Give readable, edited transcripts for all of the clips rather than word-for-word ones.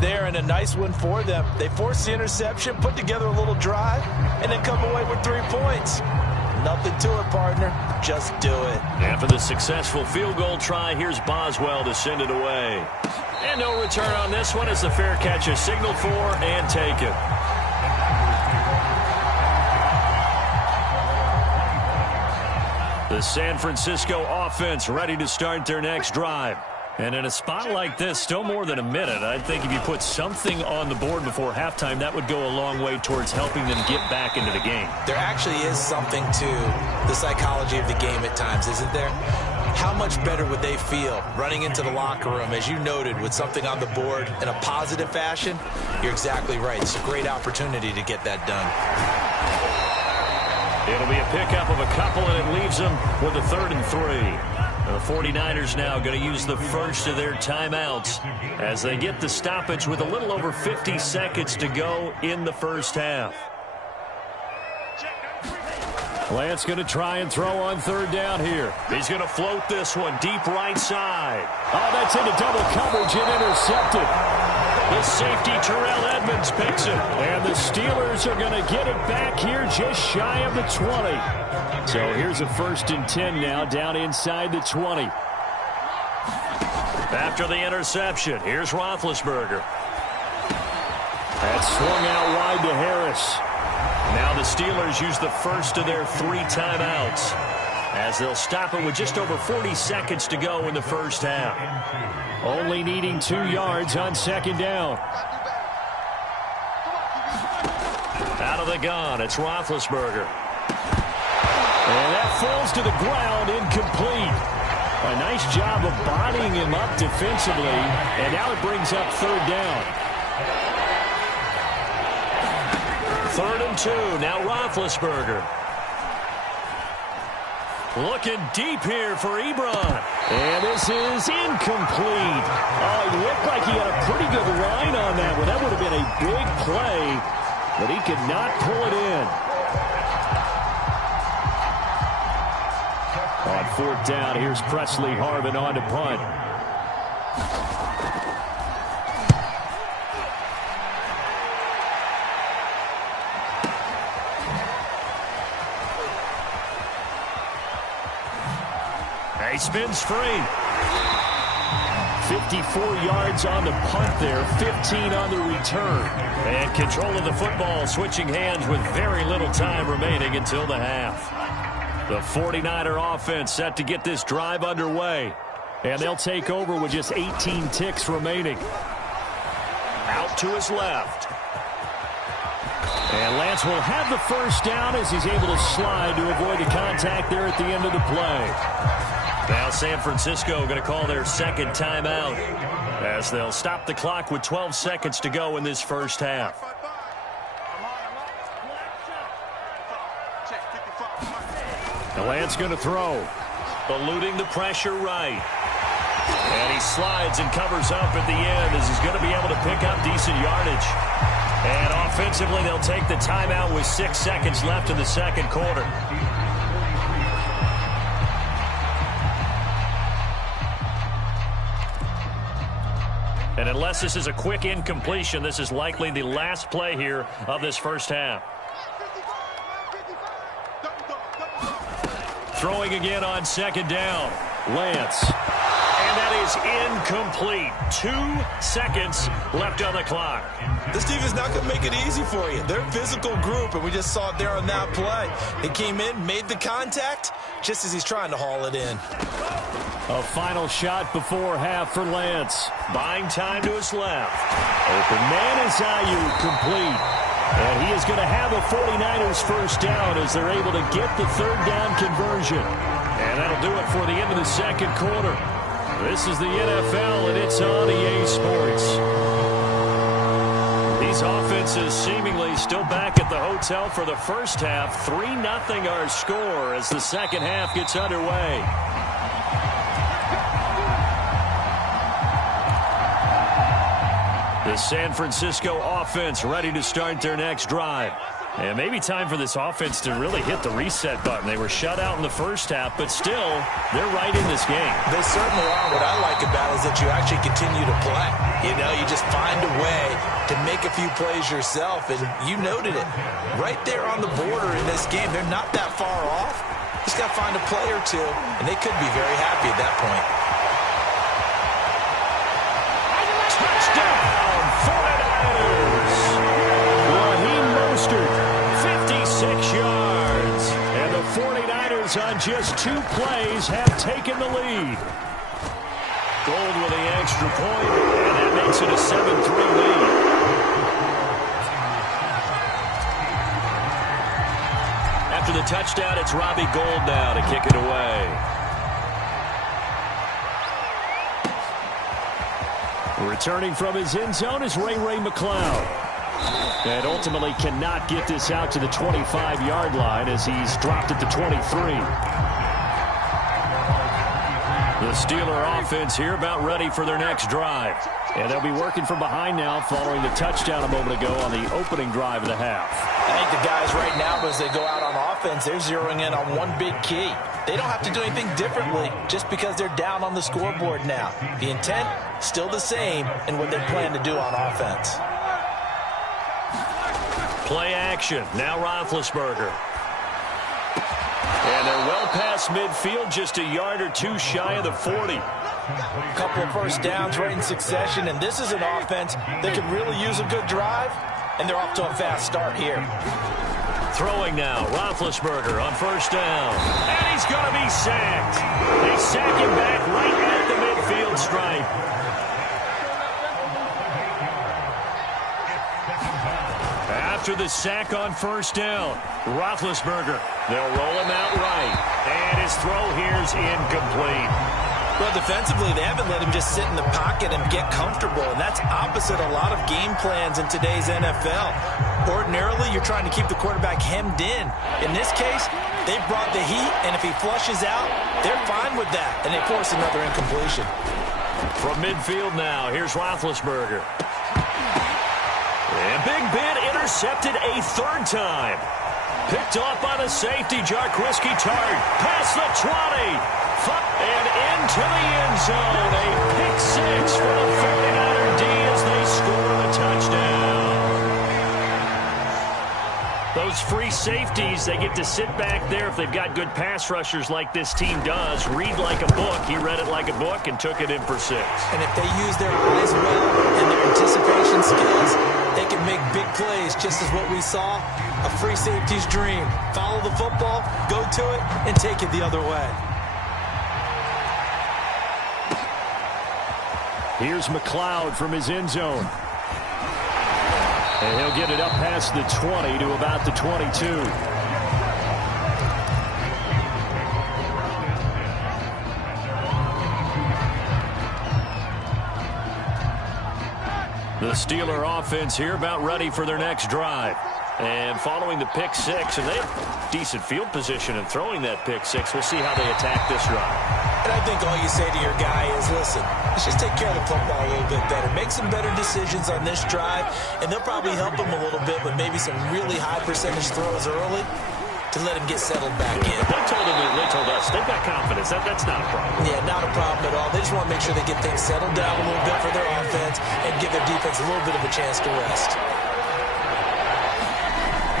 There and a nice one for them. They force the interception, put together a little drive, and then come away with 3 points. Nothing to it, partner. Just do it. After the successful field goal try, here's Boswell to send it away. And no return on this one as the fair catch is signaled for and taken. The San Francisco offense ready to start their next drive. And in a spot like this, still more than a minute, I think if you put something on the board before halftime, that would go a long way towards helping them get back into the game. There actually is something to the psychology of the game at times, isn't there? How much better would they feel running into the locker room, as you noted, with something on the board in a positive fashion? You're exactly right. It's a great opportunity to get that done. It'll be a pickup of a couple, and it leaves them with a 3rd and 3. The 49ers now going to use the first of their timeouts as they get the stoppage with a little over 50 seconds to go in the first half. Lance going to try and throw on 3rd down here. He's going to float this one deep right side. Oh, that's into double coverage and intercepted. The safety, Terrell Edmonds, picks it. And the Steelers are going to get it back here just shy of the 20. So here's a 1st and 10 now down inside the 20. After the interception, here's Roethlisberger. That's swung out wide to Harris. Now the Steelers use the first of their 3 timeouts as they'll stop it with just over 40 seconds to go in the first half. Only needing 2 yards on 2nd down. Out of the gun, it's Roethlisberger. And that falls to the ground, incomplete. A nice job of bodying him up defensively, and now it brings up 3rd down. 3rd and 2, now Roethlisberger. Looking deep here for Ebron. And this is incomplete. Oh, it looked like he had a pretty good line on that one. That would have been a big play, but he could not pull it in. On 4th down, here's Presley Harvin on to punt. He spins free. 54 yards on the punt there, 15 on the return. And control of the football switching hands with very little time remaining until the half. The 49er offense set to get this drive underway. And they'll take over with just 18 ticks remaining. Out to his left. And Lance will have the 1st down as he's able to slide to avoid the contact there at the end of the play. Now San Francisco going to call their 2nd timeout as they'll stop the clock with 12 seconds to go in this first half. Lance going to throw. Eluding the pressure right. And he slides and covers up at the end as he's going to be able to pick up decent yardage. And offensively, they'll take the timeout with 6 seconds left in the 2nd quarter. And unless this is a quick incompletion, this is likely the last play here of this first half. Throwing again on 2nd down. Lance. And that is incomplete. 2 seconds left on the clock. This defense not going to make it easy for you. They're a physical group, and we just saw it there on that play. He came in, made the contact, just as he's trying to haul it in. A final shot before half for Lance. Buying time to his left. Open man is Ayuk, complete. And he is going to have a 49ers 1st down as they're able to get the 3rd down conversion. And that'll do it for the end of the 2nd quarter. This is the NFL, and it's on EA Sports. These offenses seemingly still back at the hotel for the first half. 3-0 our score as the 2nd half gets underway. The San Francisco offense ready to start their next drive. And maybe time for this offense to really hit the reset button. They were shut out in the first half, but still, they're right in this game. They certainly are. What I like about it is that you actually continue to play. You know, you just find a way to make a few plays yourself, and you noted it. Right there on the border in this game, they're not that far off. Just got to find a play or two, and they could be very happy at that point. Touchdown, 49ers. Raheem Mostert, 56 yards. And the 49ers on just 2 plays have taken the lead. Gold with the extra point, and that makes it a 7-3 lead. After the touchdown, it's Robbie Gould now to kick it away. Returning from his end zone is Ray McCloud. And ultimately cannot get this out to the 25-yard line as he's dropped at the 23. The Steeler offense here about ready for their next drive. And they'll be working from behind now following the touchdown a moment ago on the opening drive of the half. I think the guys right now, as they go out on offense, they're zeroing in on one big key. They don't have to do anything differently just because they're down on the scoreboard now. The intent, still the same in what they plan to do on offense. Play action. Now Roethlisberger. And they're well past midfield, just a yard or two shy of the 40. A couple of first downs right in succession, and this is an offense that could really use a good drive, and they're off to a fast start here. Throwing now, Roethlisberger on first down. And he's going to be sacked. They sack him back right at the midfield stripe. After the sack on first down, Roethlisberger. They'll roll him out right. And his throw here's incomplete. Well, defensively, they haven't let him just sit in the pocket and get comfortable, and that's opposite a lot of game plans in today's NFL. Ordinarily, you're trying to keep the quarterback hemmed in. In this case, they brought the heat, and if he flushes out, they're fine with that, and they force another incompletion. From midfield now, here's Roethlisberger. And Big Ben intercepted a third time. Picked off by the safety, Jarquiski Tart. Past the 20. And into the end zone. A pick six for the 49er D as they score the touchdown. Those free safeties, they get to sit back there if they've got good pass rushers like this team does. Read like a book. He read it like a book and took it in for 6. And if they use their eyes well and their anticipation skills, they can make big plays, just as what we saw. A free safety's dream. Follow the football, go to it, and take it the other way. Here's McCloud from his end zone. And he'll get it up past the 20 to about the 22. The Steeler offense here about ready for their next drive. And following the pick six, and they have decent field position in throwing that pick six. We'll see how they attack this drive. And I think all you say to your guy is, listen, let's just take care of the football a little bit better. Make some better decisions on this drive, and they'll probably help him a little bit with maybe some really high percentage throws early to let him get settled back in. They told us they've got confidence. That's not a problem. Yeah, not a problem at all. They just want to make sure they get things settled down a little bit for their offense and give their defense a little bit of a chance to rest.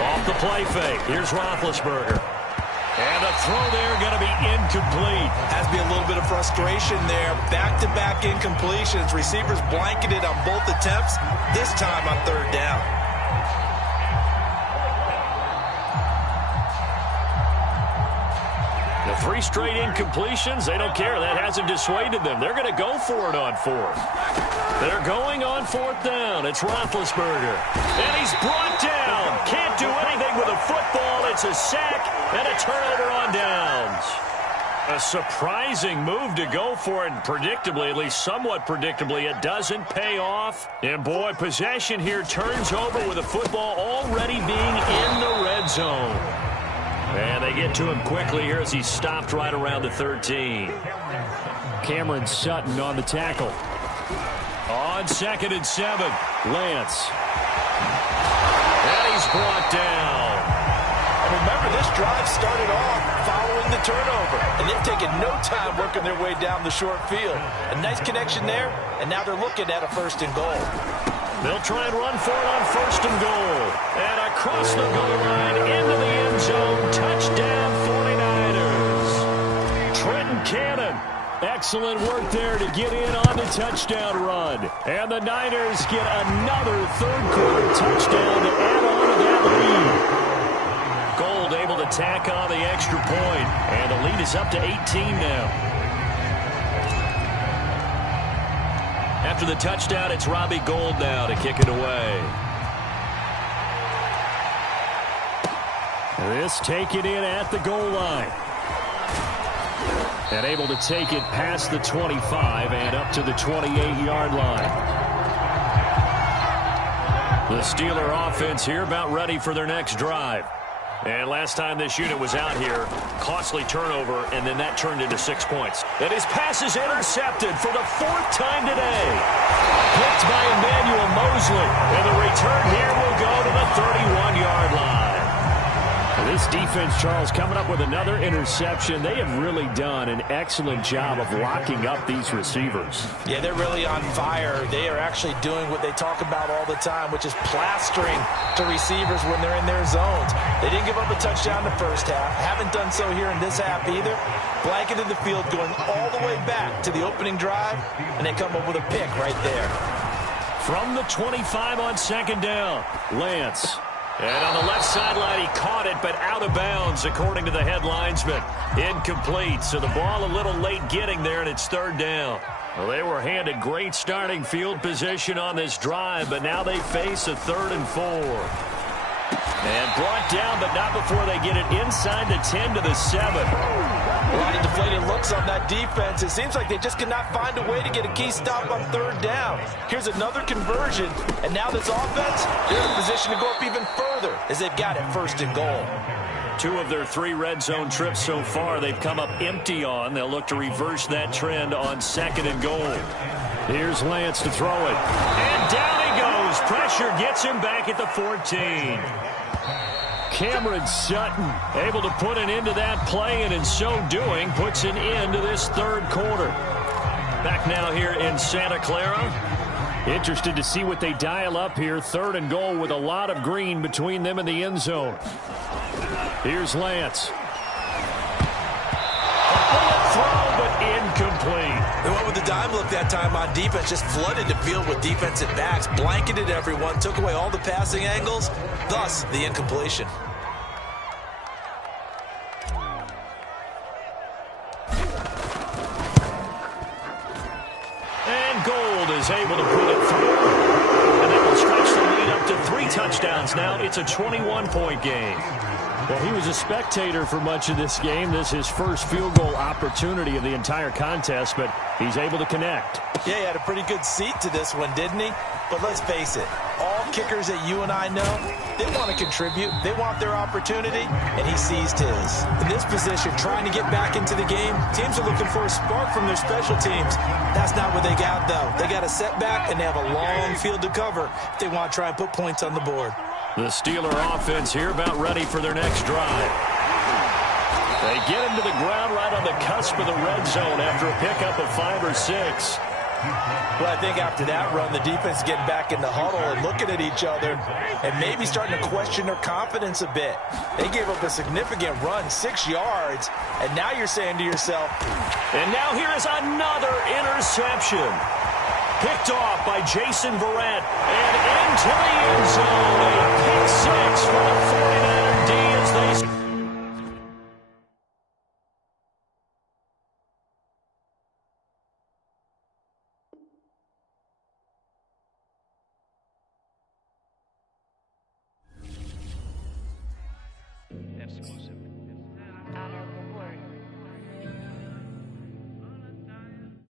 Off the play fake. Here's Roethlisberger. And a throw there going to be incomplete. Has to be a little bit of frustration there. Back-to-back incompletions. Receivers blanketed on both attempts, this time on third down. The 3 straight incompletions, they don't care. That hasn't dissuaded them. They're going to go for it on 4th. They're going on 4th down. It's Roethlisberger. And he's brought down. Can't do anything with a football. It's a sack and a turnover on downs. A surprising move to go for it, and predictably, at least somewhat predictably, it doesn't pay off. And boy, possession here turns over with the football already being in the red zone. And they get to him quickly here as he's stopped right around the 13. Cameron Sutton on the tackle. On 2nd and 7, Lance. And he's brought down. And remember, this drive started off following the turnover, and they've taken no time working their way down the short field. A nice connection there, and now they're looking at a 1st and goal. They'll try and run for it on 1st and goal. And across the goal line into the end zone. Touchdown 49ers. Trenton Cannon. Excellent work there to get in on the touchdown run. And the Niners get another 3rd quarter touchdown to add on to that lead. Gold able to tack on the extra point. And the lead is up to 18 now. After the touchdown, it's Robbie Gould now to kick it away. This taken in at the goal line. And able to take it past the 25 and up to the 28-yard line. The Steeler offense here about ready for their next drive. And last time this unit was out here, costly turnover, and then that turned into 6 points. And his pass is intercepted for the 4th time today. Picked by Emmanuel Mosley. And the return here will go to the 31-yard line. This defense, Charles, coming up with another interception. They have really done an excellent job of locking up these receivers. Yeah, they're really on fire. They are actually doing what they talk about all the time, which is plastering to receivers when they're in their zones. They didn't give up a touchdown in the first half. Haven't done so here in this half either. Blanketed the field going all the way back to the opening drive, and they come up with a pick right there. From the 25 on 2nd down, Lance. And on the left sideline, he caught it, but out of bounds, according to the head linesman. Incomplete, so the ball a little late getting there, and it's 3rd down. Well, they were handed great starting field position on this drive, but now they face a 3rd and 4. And brought down, but not before they get it inside the 10 to the 7. A lot of deflated looks on that defense. It seems like they just cannot find a way to get a key stop on 3rd down. Here's another conversion, and now this offense, they're in a position to go up even further as they've got it 1st and goal. 2 of their 3 red zone trips so far they've come up empty on. They'll look to reverse that trend on 2nd and goal. Here's Lance to throw it. And down he goes. Pressure gets him back at the 14. Cameron Sutton able to put an end to that play, and in so doing puts an end to this 3rd quarter. Back now here in Santa Clara. Interested to see what they dial up here. 3rd and goal with a lot of green between them and the end zone. Here's Lance. Throw, but incomplete. They went with the dime look that time on defense, just flooded the field with defensive backs, blanketed everyone, took away all the passing angles, thus the incompletion. And Gould is able to put it through. And that will stretch the lead up to 3 touchdowns now. It's a 21-point game. Well, he was a spectator for much of this game. This is his first field goal opportunity of the entire contest, but he's able to connect. Yeah, he had a pretty good seat to this one, didn't he? But let's face it, all kickers that you and I know, they want to contribute. They want their opportunity, and he seized his. In this position, trying to get back into the game, teams are looking for a spark from their special teams. That's not what they got, though. They got a setback, and they have a long field to cover if they want to try and put points on the board. The Steeler offense here about ready for their next drive. They get him to the ground right on the cusp of the red zone after a pickup of 5 or 6. Well, I think after that run, the defense getting back in the huddle and looking at each other and maybe starting to question their confidence a bit. They gave up a significant run, 6 yards, and now you're saying to yourself, and now here is another interception. Picked off by Jason Verrett and